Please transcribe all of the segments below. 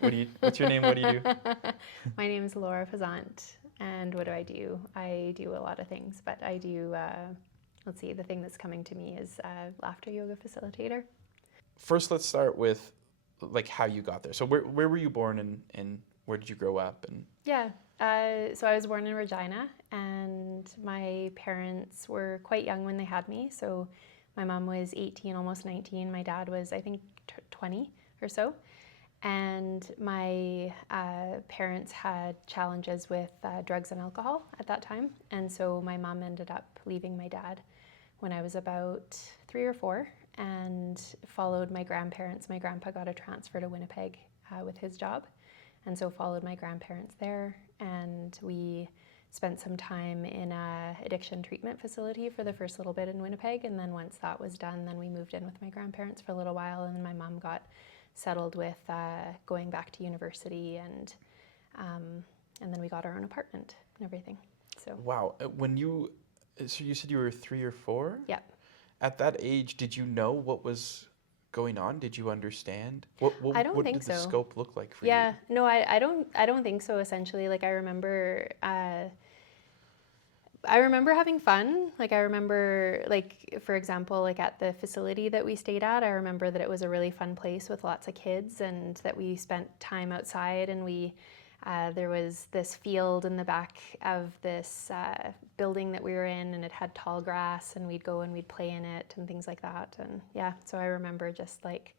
What's your name? What do you do? My name is Lora Pesant, and what do? I do a lot of things, but I do, let's see, the thing that's coming to me is laughter yoga facilitator. First, let's start with like how you got there. So where were you born and where did you grow up? And Yeah, so I was born in Regina, and my parents were quite young when they had me. So my mom was 18, almost 19. My dad was, I think, 20 or so. And my parents had challenges with drugs and alcohol at that time. And so my mom ended up leaving my dad when I was about 3 or 4 and followed my grandparents. My grandpa got a transfer to Winnipeg with his job. And so followed my grandparents there. And we spent some time in a addiction treatment facility for the first little bit in Winnipeg. And then once that was done, then we moved in with my grandparents for a little while. And then my mom got settled with going back to university, and then we got our own apartment and everything. So wow, so you said you were 3 or 4? yeah, At that age, did you know what was going on? Did you understand? I don't What think did the so. scope look like for Yeah, you? no, I don't think so. Essentially, like I remember having fun. Like I remember, like for example, like at the facility that we stayed at, I remember that it was a really fun place with lots of kids, and that we spent time outside. And there was this field in the back of this building that we were in, and it had tall grass, and we'd go and we'd play in it and things like that. And yeah, so I remember just like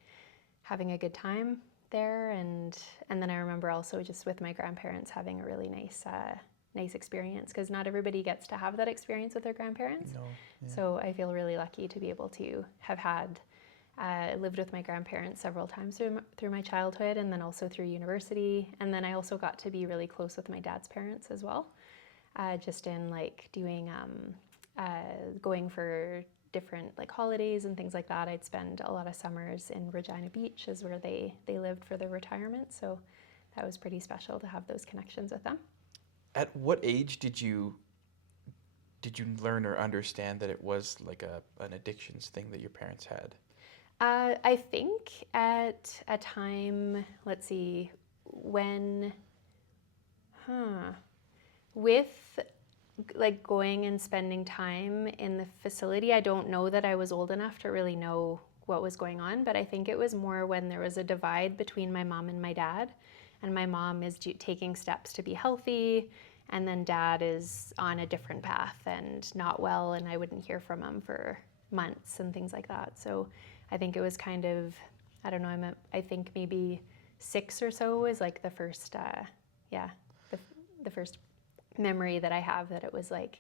having a good time there, and then I remember also just with my grandparents having a really nice experience, because not everybody gets to have that experience with their grandparents. No. Yeah. So I feel really lucky to be able to have had lived with my grandparents several times through my childhood, and then also through university. And then I also got to be really close with my dad's parents as well, just in like doing going for different like holidays and things like that. I'd spend a lot of summers in Regina Beach, is where they lived for their retirement. So that was pretty special to have those connections with them. At what age did you learn or understand that it was like an addictions thing that your parents had? I think at a time, let's see, when, with like going and spending time in the facility, I don't know that I was old enough to really know what was going on, but I think it was more when there was a divide between my mom and my dad. And my mom is taking steps to be healthy, and then dad is on a different path and not well, and I wouldn't hear from him for months and things like that. So I think it was kind of, I don't know, I think maybe 6 or so was like the first, the first memory that I have that it was like,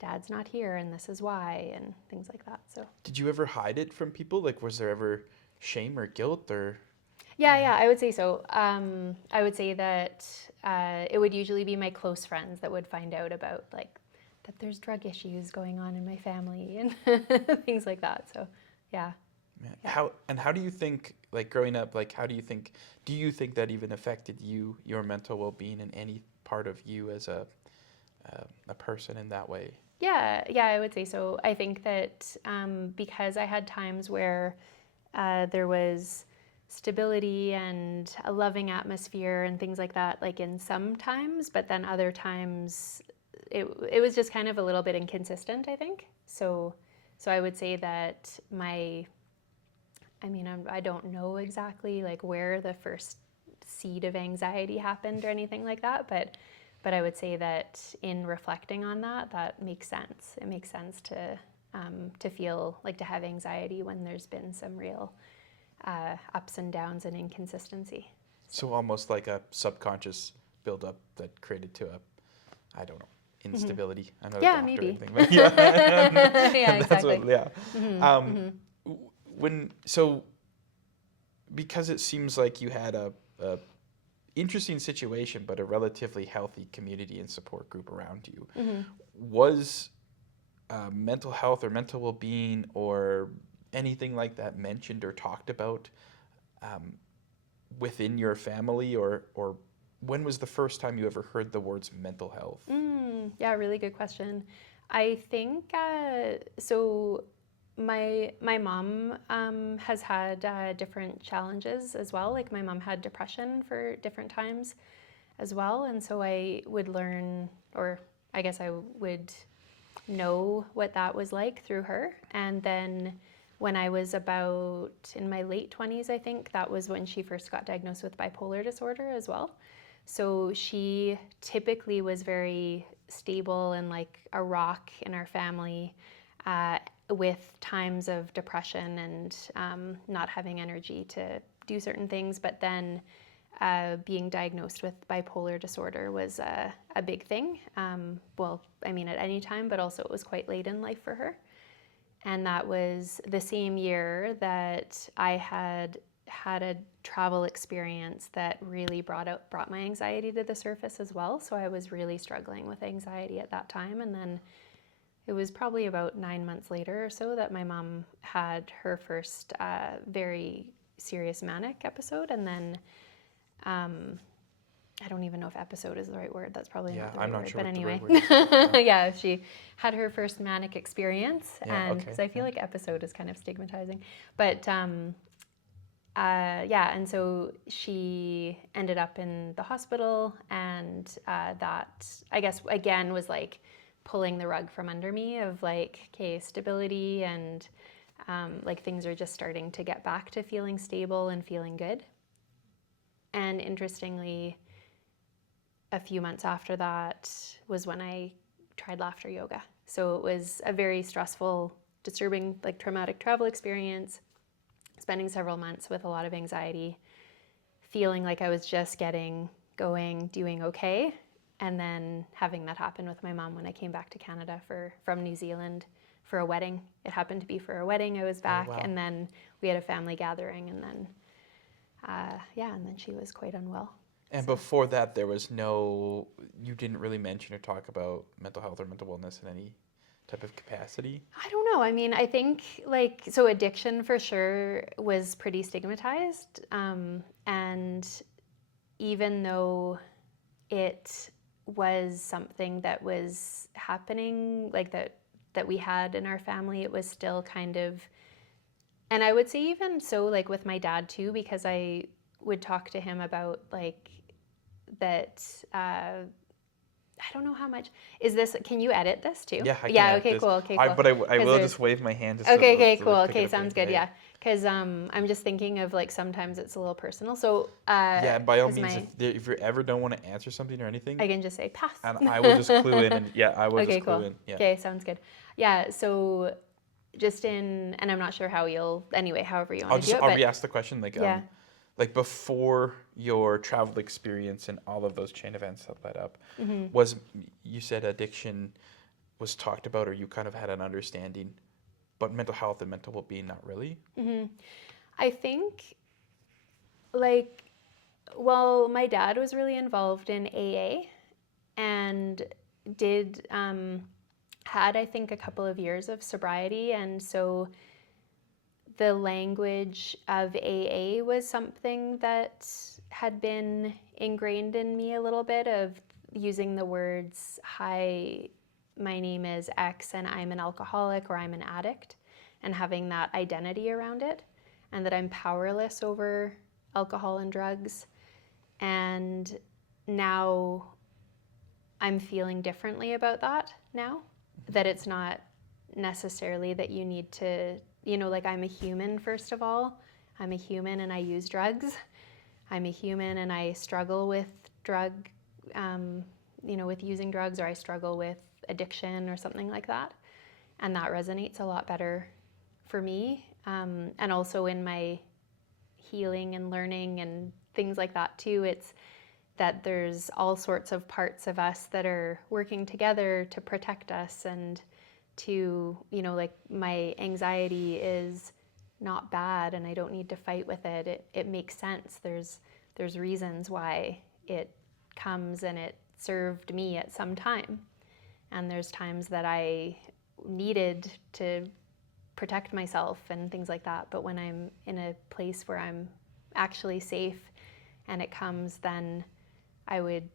dad's not here and this is why, and things like that. So Did you ever hide it from people? Like, was there ever shame or guilt or? yeah, I would say so. I would say that it would usually be my close friends that would find out about like that there's drug issues going on in my family and things like that. So yeah. Man, Yeah. how do you think, like growing up, like do you think that even affected you, your mental well-being, and any part of you as a person in that way? Yeah, I would say so. I think that because I had times where there was stability and a loving atmosphere and things like that, like in some times, but then other times it was just kind of a little bit inconsistent, I think. So I would say that I don't know exactly like where the first seed of anxiety happened or anything like that, but I would say that in reflecting on that, that makes sense. It makes sense to feel like to have anxiety when there's been some real ups and downs and inconsistency. So almost like a subconscious buildup that created to I don't know, instability. I'm not a Yeah, doctor or maybe. anything, but yeah, Yeah, and that's exactly. what, yeah. Mm-hmm, Um, mm-hmm. so because it seems like you had a interesting situation, but a relatively healthy community and support group around you, Mm-hmm. was mental health or mental well-being or anything like that mentioned or talked about um, within your family, or when was the first time you ever heard the words mental health? Yeah, really good question. I think so. my mom has had different challenges as well. Like my mom had depression for different times as well, and so I would learn, or I guess I would know what that was like through her. And then when I was about in my late 20s, I think that was when she first got diagnosed with bipolar disorder as well. So she typically was very stable and like a rock in our family, with times of depression and not having energy to do certain things. But then being diagnosed with bipolar disorder was a big thing. Well, I mean, at any time, but also it was quite late in life for her. And that was the same year that I had a travel experience that really brought my anxiety to the surface as well. So I was really struggling with anxiety at that time. And then it was probably about 9 months later or so that my mom had her first very serious manic episode. And then I don't even know if episode is the right word. That's probably not the right I'm not word. sure But what the anyway, right word is. yeah, she had her first manic experience, Yeah, and okay, so I feel yeah. like episode is kind of stigmatizing. But yeah, and so she ended up in the hospital, and that I guess again was like pulling the rug from under me of like, okay, stability and like things are just starting to get back to feeling stable and feeling good. And interestingly, a few months after that was when I tried laughter yoga. So it was a very stressful, disturbing, like traumatic travel experience, spending several months with a lot of anxiety, feeling like I was just getting going, doing okay, and then having that happen with my mom when I came back to Canada from New Zealand for a wedding. It happened to be for a wedding. I was back, wow. and then we had a family gathering, and then and then she was quite unwell. And So. before that, you didn't really mention or talk about mental health or mental wellness in any type of capacity. I don't know. I mean, I think like, so addiction for sure was pretty stigmatized. And even though it was something that was happening, like that we had in our family, it was still kind of, and I would say even so, like with my dad too, because I would talk to him about like that. I don't know how much is this. Can you edit this too? Yeah, I can Yeah. edit Okay. this. Cool. Okay. Cool. But I Because will there's just wave my hand just okay. Okay. to Cool. like, pick it Okay. up. Sounds good. Yeah. Yeah. Because I'm just thinking of like sometimes it's a little personal. So Yeah, and by all 'cause means, if you ever don't want to answer something or anything, I can just say pass. and I will just clue in, and I will Okay. just clue Cool. in. Yeah. Okay. Sounds good. Yeah. So just and I'm not sure how you'll anyway. However you want to do it. I'll But re-ask the question yeah. like before your travel experience and all of those chain events that led up, Mm-hmm. was you said addiction was talked about or you kind of had an understanding, but mental health and mental well-being not really? Mm-hmm. I think like well, my dad was really involved in AA and did had I think a couple of years of sobriety, and so the language of AA was something that had been ingrained in me a little bit of using the words, hi, my name is X and I'm an alcoholic or I'm an addict, and having that identity around it, and that I'm powerless over alcohol and drugs. And now I'm feeling differently about that now, that it's not necessarily that you need to, like I'm a human, first of all. I'm a human and I use drugs. I'm a human and I struggle with with using drugs, or I struggle with addiction or something like that. And that resonates a lot better for me. And also in my healing and learning and things like that too, it's that there's all sorts of parts of us that are working together to protect us and to, like my anxiety is not bad and I don't need to fight with it. It makes sense. There's reasons why it comes, and it served me at some time. And there's times that I needed to protect myself and things like that. But when I'm in a place where I'm actually safe and it comes, then I would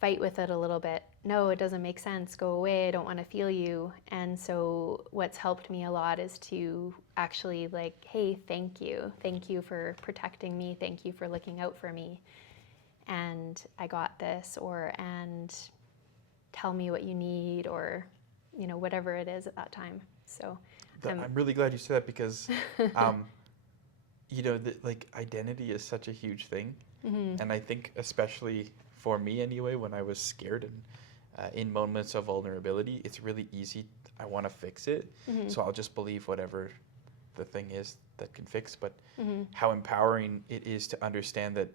fight with it a little bit. No, it doesn't make sense. Go away. I don't want to feel you. And so what's helped me a lot is to actually like, hey, thank you. Thank you for protecting me. Thank you for looking out for me. And I got this, and tell me what you need, or, whatever it is at that time. So I'm really glad you said that, because, like, identity is such a huge thing. mm-hmm. And I think especially for me anyway, when I was scared and in moments of vulnerability, it's really easy. I want to fix it. Mm-hmm. So I'll just believe whatever the thing is that can fix. But Mm-hmm. how empowering it is to understand that.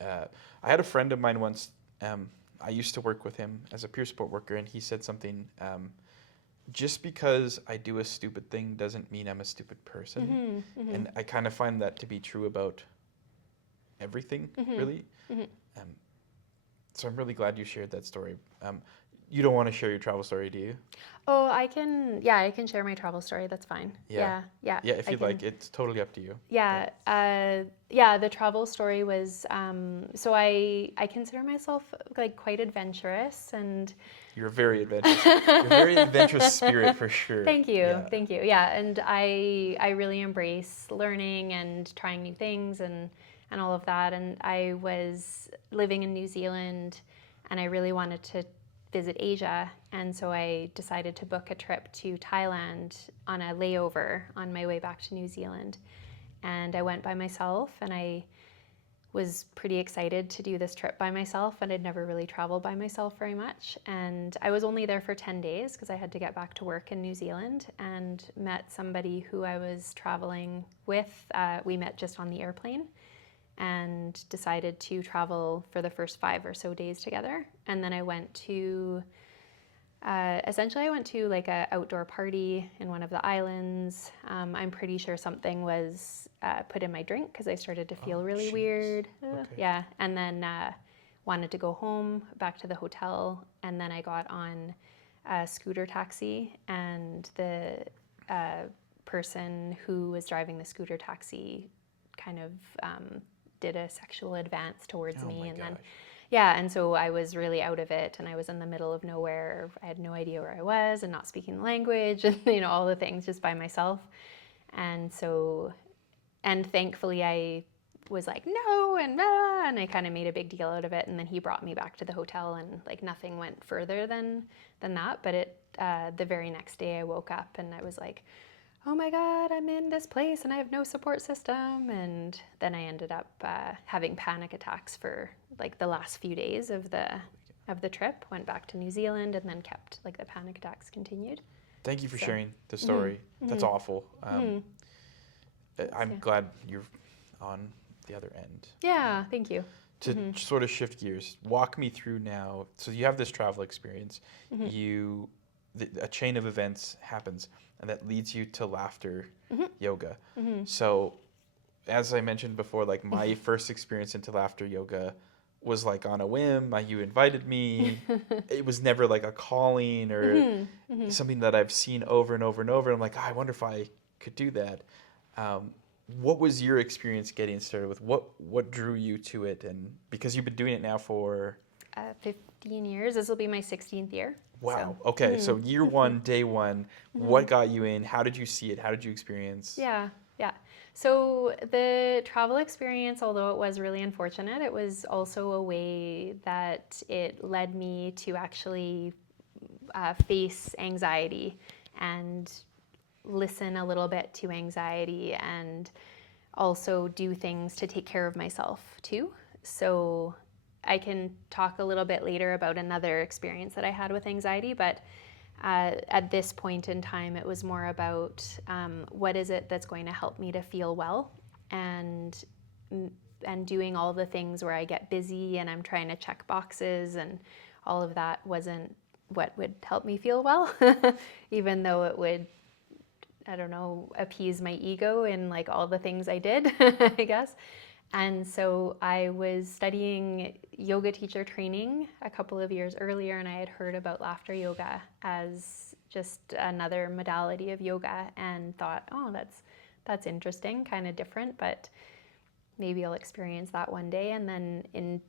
I had a friend of mine once. I used to work with him as a peer support worker, and he said something. Just because I do a stupid thing doesn't mean I'm a stupid person. Mm-hmm. Mm-hmm. And I kind of find that to be true about everything, mm-hmm. really. Mm-hmm. So I'm really glad you shared that story. You don't want to share your travel story, do you? Oh, I can share my travel story. That's fine. Yeah. Yeah. Yeah, if you'd like, it's totally up to you. Yeah. The travel story was, so I consider myself like quite adventurous, and You're a very adventurous. You're a very adventurous spirit for sure. Thank you. Yeah. Thank you. Yeah, and I really embrace learning and trying new things and all of that. And I was living in New Zealand, and I really wanted to visit Asia, and so I decided to book a trip to Thailand on a layover on my way back to New Zealand. And I went by myself, and I was pretty excited to do this trip by myself, and I'd never really traveled by myself very much. And I was only there for 10 days because I had to get back to work in New Zealand, and met somebody who I was traveling with. We met just on the airplane and decided to travel for the first 5 or so days together. And then I went to essentially I went to like a outdoor party in one of the islands. I'm pretty sure something was put in my drink because I started to feel really weird. Okay. Yeah, and then wanted to go home back to the hotel, and then I got on a scooter taxi, and the person who was driving the scooter taxi kind of did a sexual advance towards me, and then and so I was really out of it, and I was in the middle of nowhere. I had no idea where I was, and not speaking the language, and all the things, just by myself. And so, and thankfully I was like, no, and I kind of made a big deal out of it. And then he brought me back to the hotel, and like nothing went further than that. But the very next day I woke up and I was like, oh my God, I'm in this place and I have no support system. And then I ended up having panic attacks for like the last few days of the trip. Went back to New Zealand, and then kept like the panic attacks continued. Thank you for sharing the story. That's awful. I'm glad you're on the other end. Yeah, thank you. To sort of shift gears, walk me through now. So you have this travel experience. A chain of events happens, and that leads you to laughter yoga. So, as I mentioned before, like my first experience into laughter yoga was like on a whim. You invited me. It was never like a calling or something that I've seen over and over and over. I'm like, I wonder if I could do that. What was your experience getting started with? What drew you to it? And because you've been doing it now for 15 years. This will be my 16th year. Wow. So. Okay. So year one, day one, what got you in? How did you see it? How did you experience? Yeah. So the travel experience, although it was really unfortunate, it was also a way that it led me to actually face anxiety and listen a little bit to anxiety, and also do things to take care of myself too. So I can talk a little bit later about another experience that I had with anxiety, but at this point in time, it was more about what is it that's going to help me to feel well, and doing all the things where I get busy and I'm trying to check boxes, and all of that wasn't what would help me feel well, even though it would, I don't know, appease my ego in like all the things I did, I guess. And so I was studying yoga teacher training a couple of years earlier, and I had heard about laughter yoga as just another modality of yoga, and thought, oh, that's interesting, kind of different, but maybe I'll experience that one day. And then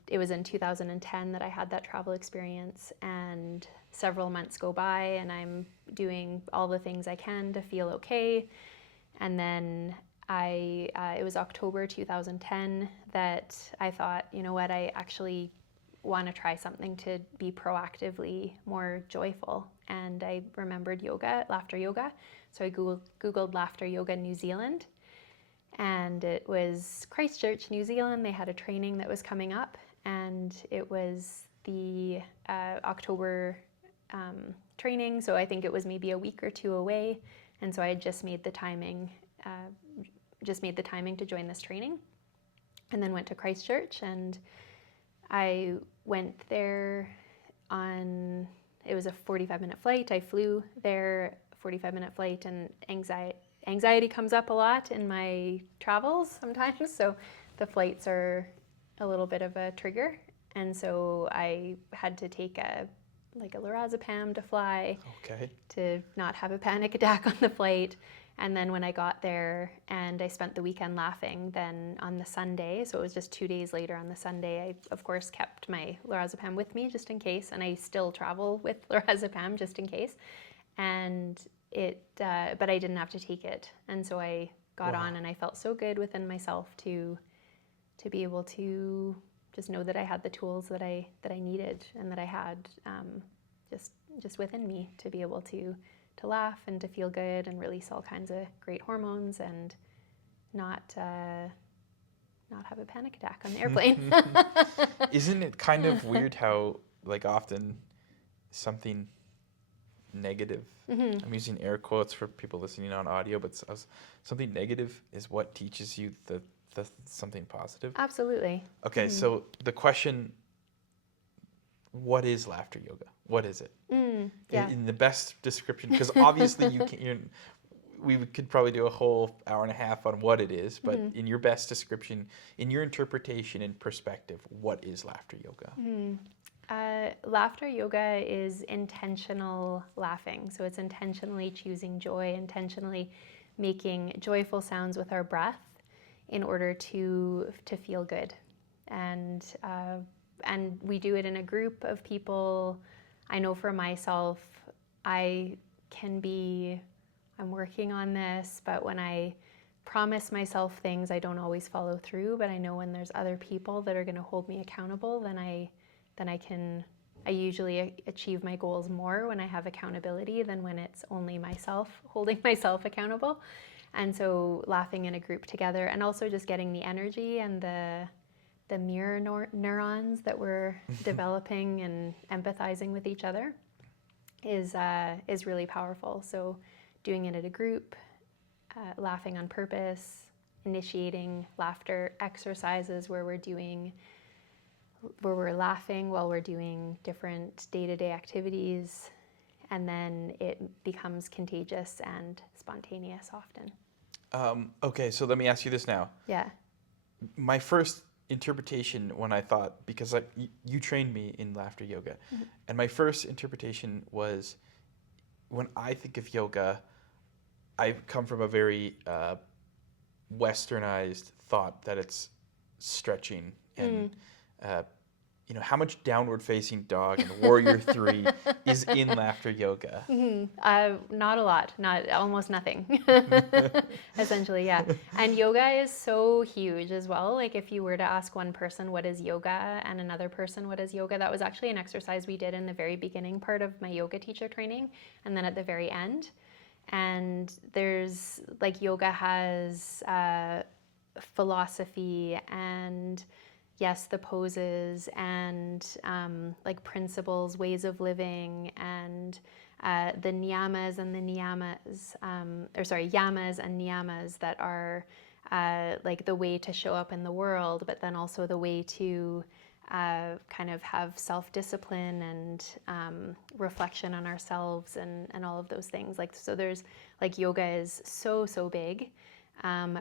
it was in 2010 that I had that travel experience, and several months go by and I'm doing all the things I can to feel okay. And then it was October 2010 that I thought, you know what, I actually want to try something to be proactively more joyful. And I remembered yoga, laughter yoga. So I Googled laughter yoga New Zealand. And it was Christchurch, New Zealand. They had a training that was coming up, and it was the October training. So I think it was maybe a week or two away. And so I had just made the timing to join this training, and then went to Christchurch. And I went there it was a 45-minute flight. I flew there, 45-minute flight, and anxiety comes up a lot in my travels sometimes, so the flights are a little bit of a trigger. And so I had to take a lorazepam to fly, to not have a panic attack on the flight. And then when I got there and I spent the weekend laughing, then on the Sunday, so it was just 2 days later on the Sunday, I of course kept my lorazepam with me just in case, and I still travel with lorazepam just in case. And but I didn't have to take it. And so I got on, and I felt so good within myself to be able to just know that I had the tools that I needed, and that I had just within me to be able to laugh and to feel good and release all kinds of great hormones, and not have a panic attack on the airplane. Isn't it kind of weird how, like, often something negative, I'm using air quotes for people listening on audio, but something negative is what teaches you the something positive? Absolutely. Okay, so the question, what is laughter yoga? What is it? In the best description, because obviously we could probably do a whole hour and a half on what it is, but in your best description, in your interpretation and perspective, what is laughter yoga? Laughter yoga is intentional laughing. So it's intentionally choosing joy, intentionally making joyful sounds with our breath in order to feel good. And we do it in a group of people. I know for myself, I'm working on this, but when I promise myself things, I don't always follow through. But I know when there's other people that are going to hold me accountable, then I usually achieve my goals more when I have accountability than when it's only myself holding myself accountable. And so laughing in a group together, and also just getting the energy and the mirror neurons that we're developing and empathizing with each other is really powerful. So doing it at a group, laughing on purpose, initiating laughter exercises where we're laughing while we're doing different day-to-day activities, and then it becomes contagious and spontaneous often. Okay, so let me ask you this now. Yeah. My first interpretation when I thought, because you trained me in laughter yoga, and my first interpretation was, when I think of yoga, I come from a very westernized thought that it's stretching and how much downward facing dog and warrior 3 is in laughter yoga? Not a lot, almost nothing. Essentially, yeah. And yoga is so huge as well. Like, if you were to ask one person what is yoga and another person what is yoga, that was actually an exercise we did in the very beginning part of my yoga teacher training, and then at the very end. And there's, like, yoga has philosophy and, yes, the poses and like principles, ways of living, and the niyamas and the niyamas, yamas and niyamas that are like the way to show up in the world, but then also the way to kind of have self-discipline and reflection on ourselves and all of those things. Like, so there's, like, yoga is so big.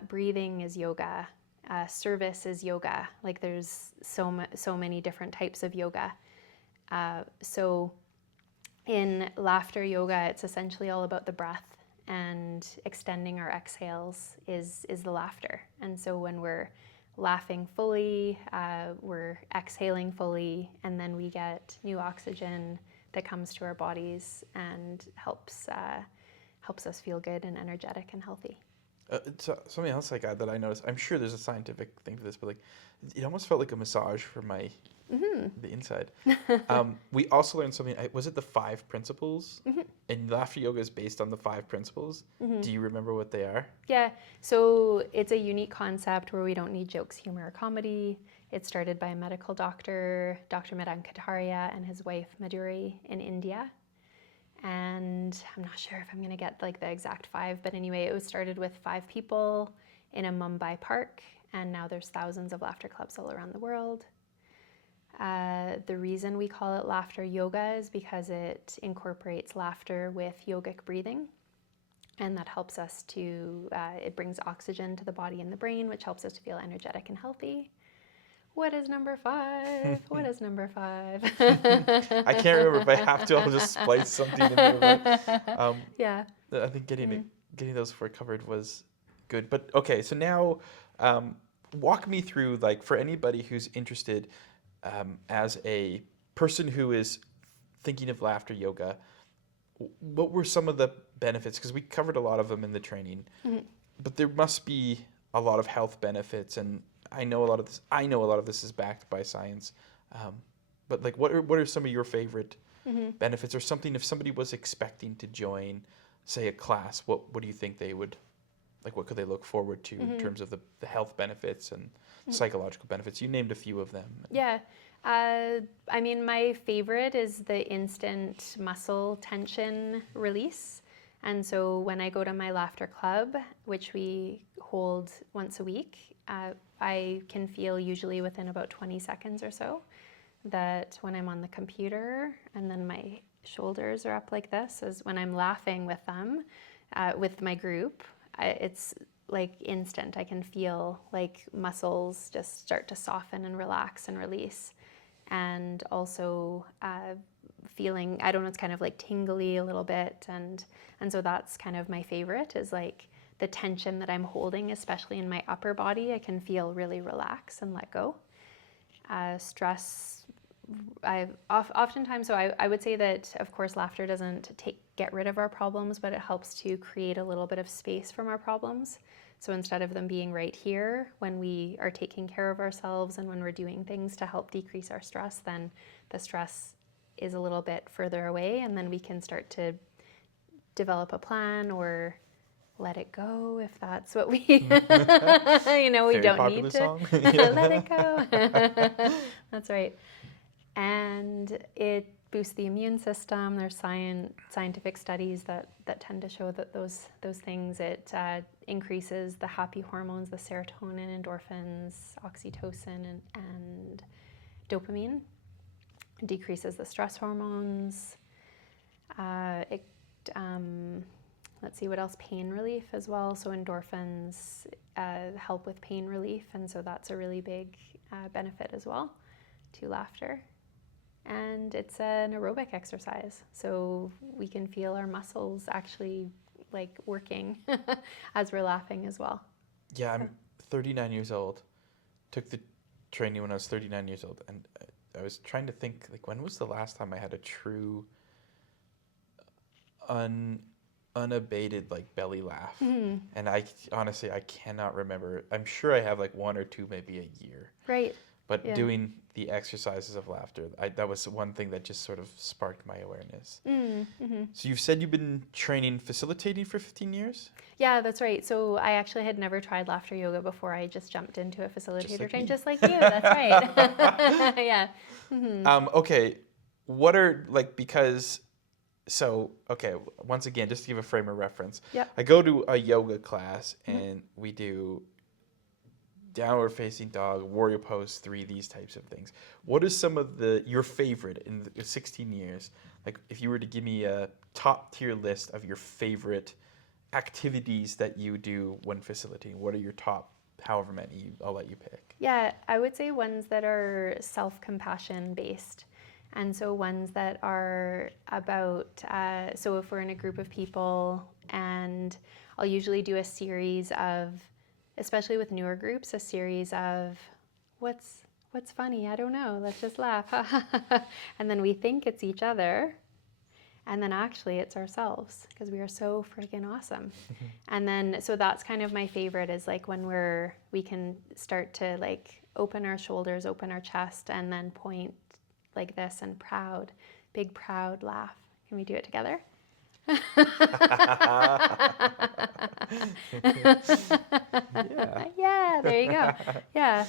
Breathing is yoga. Service is yoga. Like, there's so many different types of yoga. So in laughter yoga, it's essentially all about the breath, and extending our exhales is the laughter. And so when we're laughing fully, we're exhaling fully, and then we get new oxygen that comes to our bodies and helps us feel good and energetic and healthy. Something else like that I noticed. I'm sure there's a scientific thing to this, but like, it almost felt like a massage for my the inside. We also learned something. Was it the 5 principles? And laughter yoga is based on the 5 principles. Do you remember what they are? Yeah, so it's a unique concept where we don't need jokes, humor, or comedy. It started by a medical doctor, Dr. Madan Kataria, and his wife Madhuri in India. And I'm not sure if I'm going to get like the exact 5, but anyway, it was started with 5 people in a Mumbai park, and now there's thousands of laughter clubs all around the world. The reason we call it laughter yoga is because it incorporates laughter with yogic breathing, and that helps us to, it brings oxygen to the body and the brain, which helps us to feel energetic and healthy. What is number 5? What is number 5? I can't remember. If I have to, I'll just splice something in there. But, yeah. I think getting those 4 covered was good. But okay, so now walk me through, like, for anybody who's interested as a person who is thinking of laughter yoga, what were some of the benefits? Because we covered a lot of them in the training, but there must be a lot of health benefits, and I know a lot of this is backed by science. But like, what are some of your favorite benefits, or something if somebody was expecting to join, say, a class? What do you think they would like? What could they look forward to in terms of the health benefits and psychological benefits? You named a few of them. Yeah. I mean, my favorite is the instant muscle tension release. And so when I go to my laughter club, which we hold once a week, I can feel usually within about 20 seconds or so that when I'm on the computer and then my shoulders are up like this, is when I'm laughing with them, with my group, it's like instant. I can feel like muscles just start to soften and relax and release. And also feeling, I don't know, it's kind of like tingly a little bit. And so that's kind of my favorite, is like the tension that I'm holding, especially in my upper body, I can feel really relax and let go. Stress, oftentimes, so I would say that, of course, laughter doesn't get rid of our problems, but it helps to create a little bit of space from our problems. So instead of them being right here when we are taking care of ourselves and when we're doing things to help decrease our stress, then the stress is a little bit further away, and then we can start to develop a plan or let it go, if that's what we, we Very don't popular need to song. let it go. That's right. And it boosts the immune system. There's scientific studies that tend to show that those things, it increases the happy hormones, the serotonin, endorphins, oxytocin, and dopamine. It decreases the stress hormones. Let's see what else, pain relief as well. So endorphins help with pain relief, and so that's a really big benefit as well to laughter. And it's an aerobic exercise, so we can feel our muscles actually like working as we're laughing as well. Yeah, I'm 39 years old. Took the training when I was 39 years old, and I was trying to think, like, when was the last time I had a true unabated like belly laugh? And I honestly, I cannot remember. I'm sure I have like 1 or 2, maybe a year. Right. But Yeah. doing the exercises of laughter, that was one thing that just sort of sparked my awareness. So you've said you've been facilitating for 15 years? Yeah, that's right. So I actually had never tried laughter yoga before. I just jumped into a facilitator training, just like you. That's right. Yeah. Okay, what are, like, because, so, okay, once again, just to give a frame of reference, Yep. I go to a yoga class and we do downward facing dog, warrior pose 3, these types of things. What is some of your favorite in the 16 years? Like, if you were to give me a top tier list of your favorite activities that you do when facilitating, what are your top, however many? I'll let you pick. Yeah, I would say ones that are self-compassion based. And so ones that are about, so if we're in a group of people, and I'll usually do a series of especially with newer groups, a series of what's funny? I don't know. Let's just laugh. And then we think it's each other, and then actually it's ourselves because we are so freaking awesome. And then so that's kind of my favorite, is like when we can start to like open our shoulders, open our chest, and then point like this and proud, big proud laugh. Can we do it together? Yeah. Yeah, there you go. Yeah.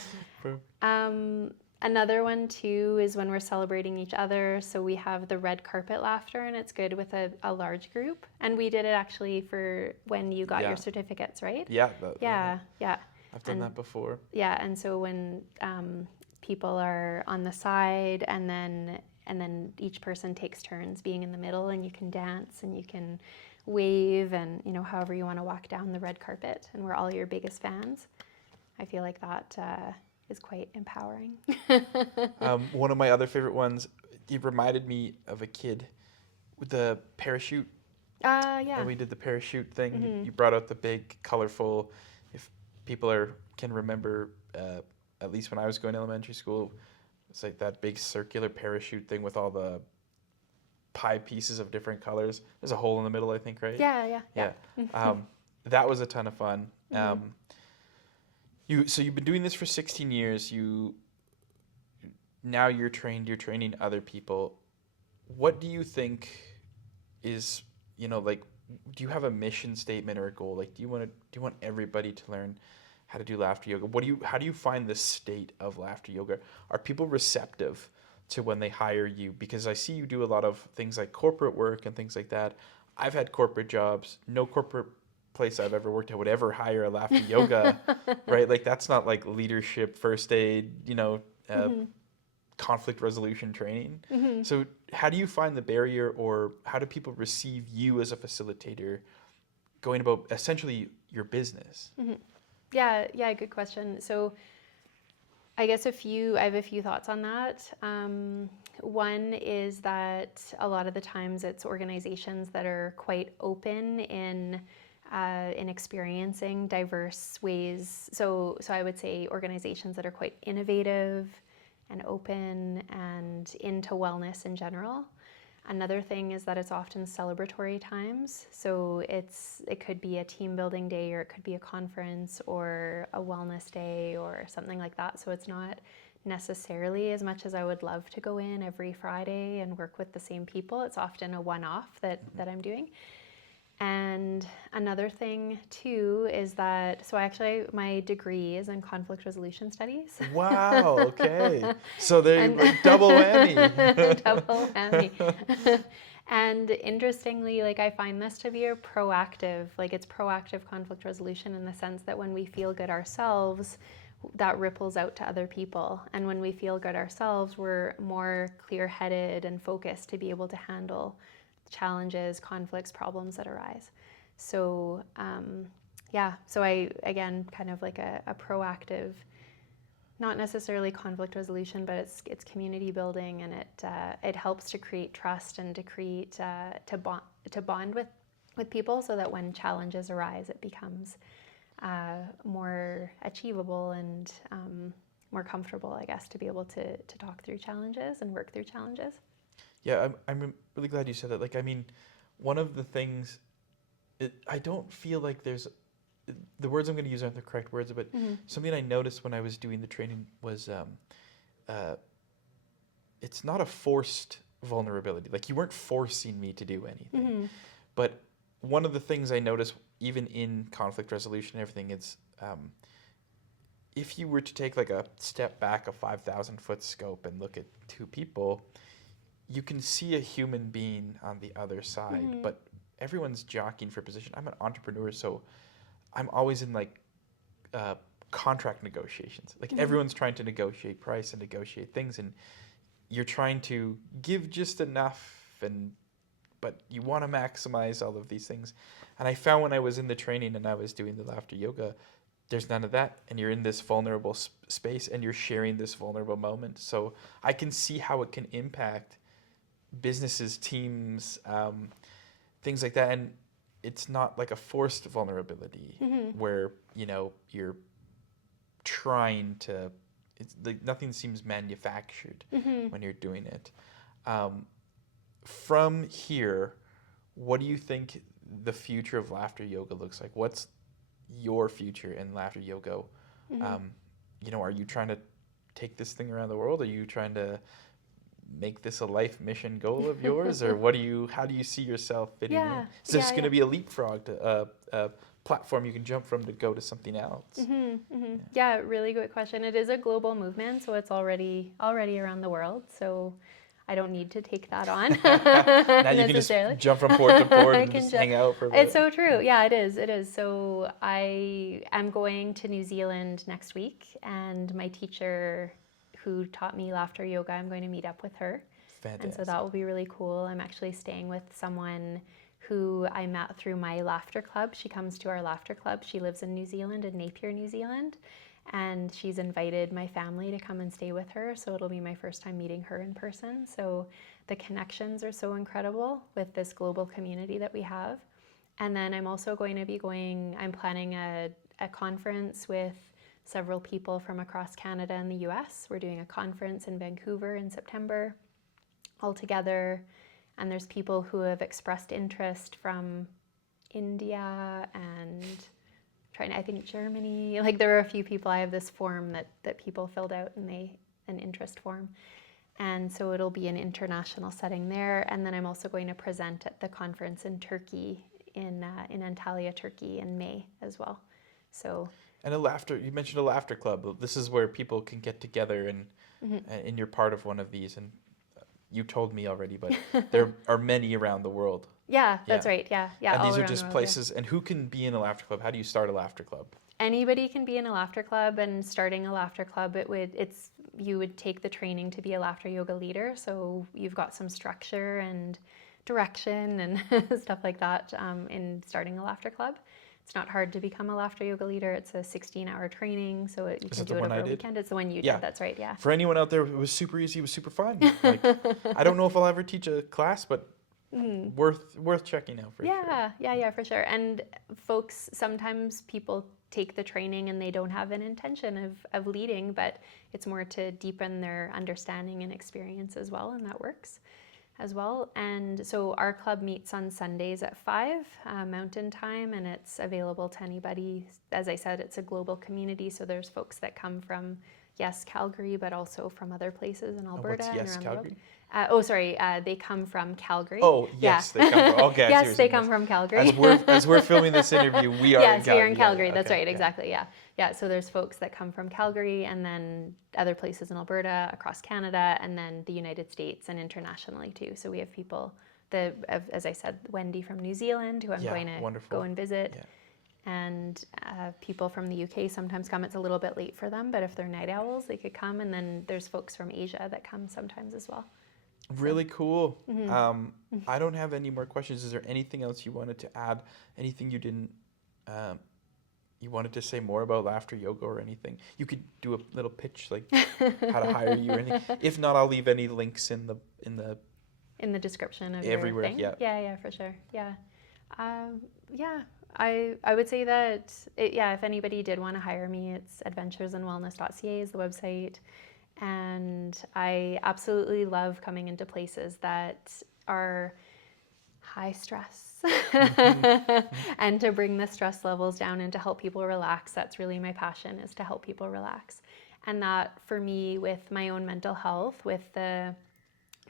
Another one too is when we're celebrating each other. So we have the red carpet laughter, and it's good with a large group. And we did it actually for when you got Yeah. your certificates, right? Yeah. Yeah. I've done that before. Yeah, and so when people are on the side, and then each person takes turns being in the middle, and you can dance and you can wave, and however you want to walk down the red carpet, and we're all your biggest fans. I feel like that is quite empowering. One of my other favorite ones, it reminded me of a kid with the parachute. Yeah. When we did the parachute thing, Mm-hmm. you brought out the big, colorful, if people can remember, at least when I was going to elementary school, it's like that big circular parachute thing with all the pie pieces of different colors. There's a hole in the middle, I think, right? Yeah. That was a ton of fun. Mm-hmm. You've been doing this for 16 years. Now you're training other people. What do you think is, like, do you have a mission statement or a goal? Like, do you want everybody to learn how to do laughter yoga? How do you find the state of laughter yoga? Are people receptive to when they hire you? Because I see you do a lot of things like corporate work and things like that. I've had corporate jobs. No corporate place I've ever worked at would ever hire a laughter yoga, right? Like, that's not like leadership, first aid, conflict resolution training. Mm-hmm. So how do you find the barrier, or how do people receive you as a facilitator going about essentially your business? Mm-hmm. Yeah, good question. So I guess I have a few thoughts on that. One is that a lot of the times it's organizations that are quite open in experiencing diverse ways. So I would say organizations that are quite innovative and open and into wellness in general. Another thing is that it's often celebratory times. So it could be a team building day, or it could be a conference or a wellness day or something like that. So it's not necessarily, as much as I would love to go in every Friday and work with the same people, it's often a one-off that I'm doing. And another thing too is that, so actually my degree is in conflict resolution studies. Wow, okay. So there, like, double whammy. Double whammy. And interestingly, like, I find this to be it's proactive conflict resolution, in the sense that when we feel good ourselves, that ripples out to other people. And when we feel good ourselves, we're more clear-headed and focused to be able to handle challenges, conflicts, problems that arise. So so I, again, kind of like a proactive, not necessarily conflict resolution, but it's community building, and it helps to create trust and to create to bond with people, so that when challenges arise, it becomes more achievable and more comfortable, I guess, to be able to talk through challenges and work through challenges. Yeah, I'm really glad you said that. Like, I mean, one of the things, I don't feel like there's, the words I'm going to use aren't the correct words, but something I noticed when I was doing the training was, it's not a forced vulnerability. Like, you weren't forcing me to do anything. But one of the things I noticed, even in conflict resolution and everything, is if you were to take like a step back, a 5,000-foot scope, and look at two people, you can see a human being on the other side, but everyone's jockeying for position. I'm an entrepreneur, so I'm always in like contract negotiations. Like, everyone's trying to negotiate price and negotiate things, and you're trying to give just enough, but you want to maximize all of these things. And I found when I was in the training and I was doing the laughter yoga, there's none of that, and you're in this vulnerable space, and you're sharing this vulnerable moment. So I can see how it can impact businesses, teams, things like that. And it's not like a forced vulnerability where, you know, you're trying to, it's like nothing seems manufactured when you're doing it. From here, what do you think the future of laughter yoga looks like? What's your future in laughter yoga? You know, are you trying to take this thing around the world? Are you trying to make this a life mission goal of yours, or how do you see yourself fitting in? Is this going to be a leapfrog to a platform you can jump from to go to something else? Yeah, really good question. It is a global movement, so it's already around the world. So I don't need to take that on Now you can just jump from port to port and just hang out for a bit. It's so true. Yeah, it is. It is. So I am going to New Zealand next week, and my teacher who taught me laughter yoga, I'm going to meet up with her. Fantastic. And so that will be really cool. I'm actually staying with someone who I met through my laughter club. She comes to our laughter club. She lives in New Zealand, in Napier, New Zealand. And she's invited my family to come and stay with her. So it'll be my first time meeting her in person. So the connections are so incredible with this global community that we have. And then I'm also going to be I'm planning a conference with several people from across Canada and the US. We're doing a conference in Vancouver in September all together. And there's people who have expressed interest from India and I think Germany. Like there are a few people. I have this form that people filled out, and an interest form. And so it'll be an international setting there. And then I'm also going to present at the conference in Turkey, in Antalya, Turkey in May as well. So. And you mentioned a laughter club. This is where people can get together and you're part of one of these. And you told me already, but there are many around the world. Yeah, that's right. Yeah. And these are just places. And who can be in a laughter club? How do you start a laughter club? Anybody can be in a laughter club, and starting a laughter club, you would take the training to be a laughter yoga leader. So you've got some structure and direction and stuff like that in starting a laughter club. It's not hard to become a laughter yoga leader. It's a 16-hour training, so you can do it over a weekend. It's the one you did. That's right. Yeah. For anyone out there, it was super easy. It was super fun. Like, I don't know if I'll ever teach a class, but worth checking out for sure. Yeah, for sure. And sometimes people take the training and they don't have an intention of leading, but it's more to deepen their understanding and experience as well, and that works as well. And so our club meets on Sundays at 5 Mountain Time, and it's available to anybody. As I said, it's a global community, so there's folks that come from, Calgary, but also from other places in Alberta and around Calgary? the world. They come from Calgary. Oh, yes, they come from, okay. Yes, they come from Calgary. As we're filming this interview, we are in Calgary. Yes, we are in Calgary. Yeah, that's okay, right, exactly, yeah. So there's folks that come from Calgary, and then other places in Alberta, across Canada, and then the United States and internationally too. So we have people, as I said, Wendy from New Zealand, who I'm going to go and visit. Yeah. And people from the UK sometimes come. It's a little bit late for them, but if they're night owls, they could come. And then there's folks from Asia that come sometimes as well. Really cool. I don't have any more questions. Is there anything else you wanted to add? Anything you didn't, you wanted to say more about laughter yoga or anything? You could do a little pitch, like how to hire you or anything. If not, I'll leave any links in the description of everywhere. Your thing. Yeah, for sure. Yeah. I would say that, if anybody did want to hire me, it's adventuresandwellness.ca is the website. And I absolutely love coming into places that are high stress and to bring the stress levels down and to help people relax. That's really my passion, is to help people relax. And that for me, with my own mental health, with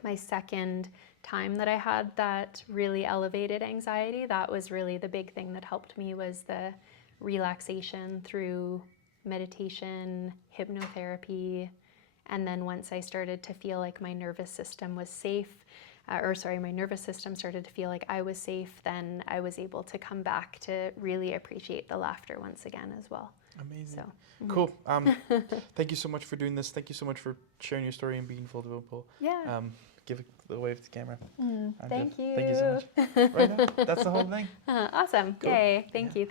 my second time that I had that really elevated anxiety, that was really the big thing that helped me, was the relaxation through meditation, hypnotherapy. And then once I started to feel like my nervous system was safe, my nervous system started to feel like I was safe, then I was able to come back to really appreciate the laughter once again as well. Amazing. Cool. Thank you so much for doing this. Thank you so much for sharing your story and being vulnerable. Yeah. Give a wave to the camera. Thank you. Thank you so much. Right now, that's the whole thing. Awesome. Cool. Yay. Thank you.